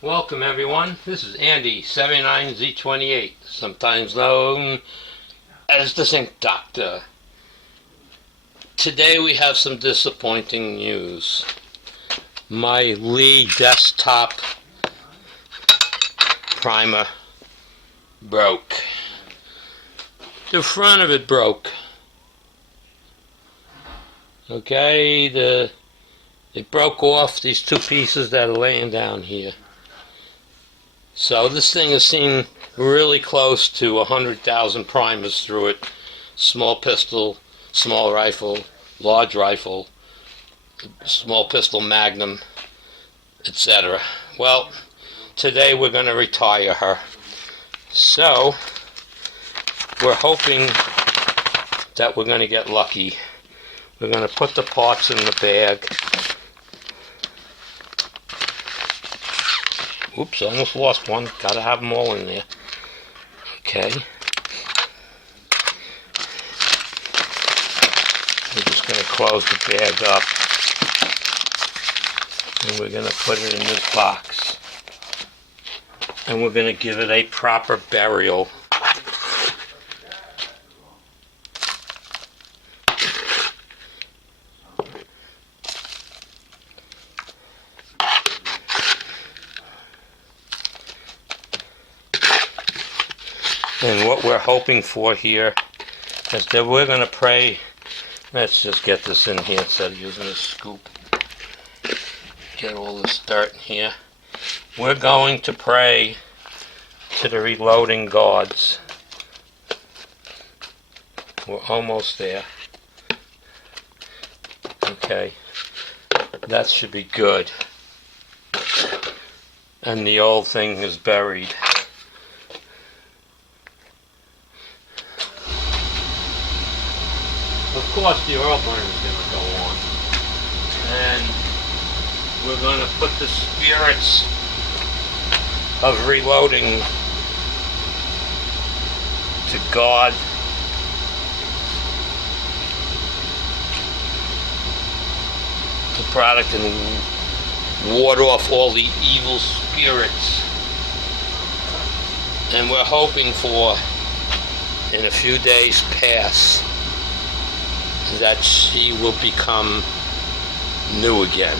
Welcome everyone, this is Andy 79Z28, sometimes known as the Zinc Doctor. Today we have some disappointing news. My Lee Desktop Primer broke. The front of it broke. Okay, it broke off these two pieces that are laying down here. So this thing has seen really close to 100,000 primers through it. Small pistol, small rifle, large rifle, small pistol magnum, etc. Well, today we're going to retire her. So, we're hoping that we're going to get lucky. We're going to put the parts in the bag. Oops, almost lost one. Gotta have them all in there. Okay. We're just going to close the bag up. And we're going to put it in this box. And we're going to give it a proper burial. And what we're hoping for here is that we're going to pray. Let's just get this in here instead of using a scoop. Get all this dirt in here. We're going to pray to the reloading gods. We're almost there. Okay. That should be good. And the old thing is buried. Of course the oil burner is going to go on, and we're going to put the spirits of reloading to God. The product and ward off all the evil spirits, and we're hoping for, in a few days past, that she will become new again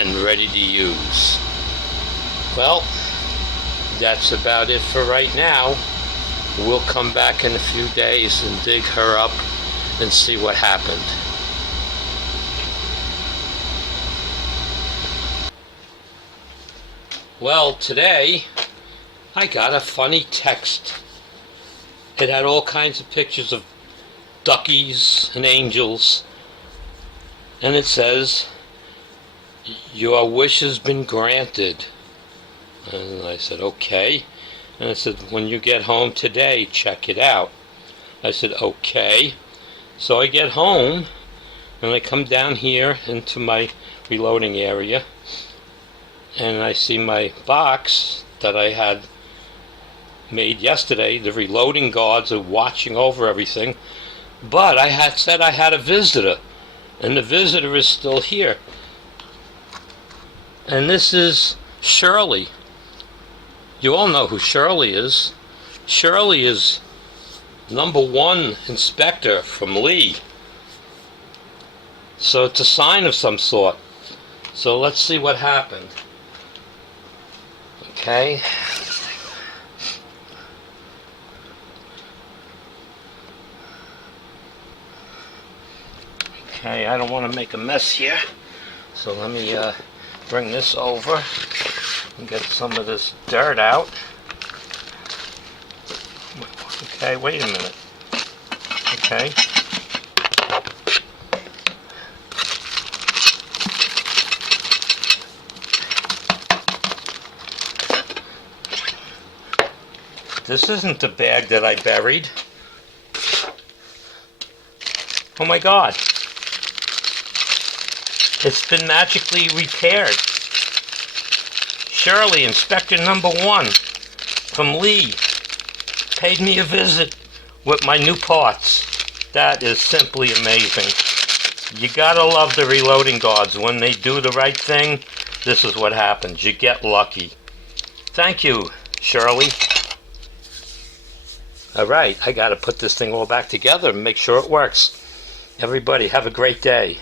and ready to use. Well, that's about it for right now. We'll come back in a few days and dig her up and see what happened. Well, today I got a funny text. It had all kinds of pictures of duckies and angels, and it says, "Your wish has been granted." And I said, okay. And it said, "When you get home today, check it out." I said, okay. So I get home and I come down here into my reloading area, and I see my box that I had made yesterday. The reloading guards are watching over everything. But I had said I had a visitor, and the visitor is still here. And this is Shirley. You all know who Shirley is. Shirley is #1 inspector from Lee. So it's a sign of some sort. So let's see what happened. Okay. Okay, I don't want to make a mess here, so let me bring this over and get some of this dirt out. Okay, wait a minute. Okay. This isn't the bag that I buried. Oh my God. It's been magically repaired. Shirley, inspector #1 from Lee, paid me a visit with my new parts. That is simply amazing. You gotta love the reloading guards. When they do the right thing, this is what happens. You get lucky. Thank you, Shirley. All right, I got to put this thing all back together and make sure it works. Everybody, have a great day.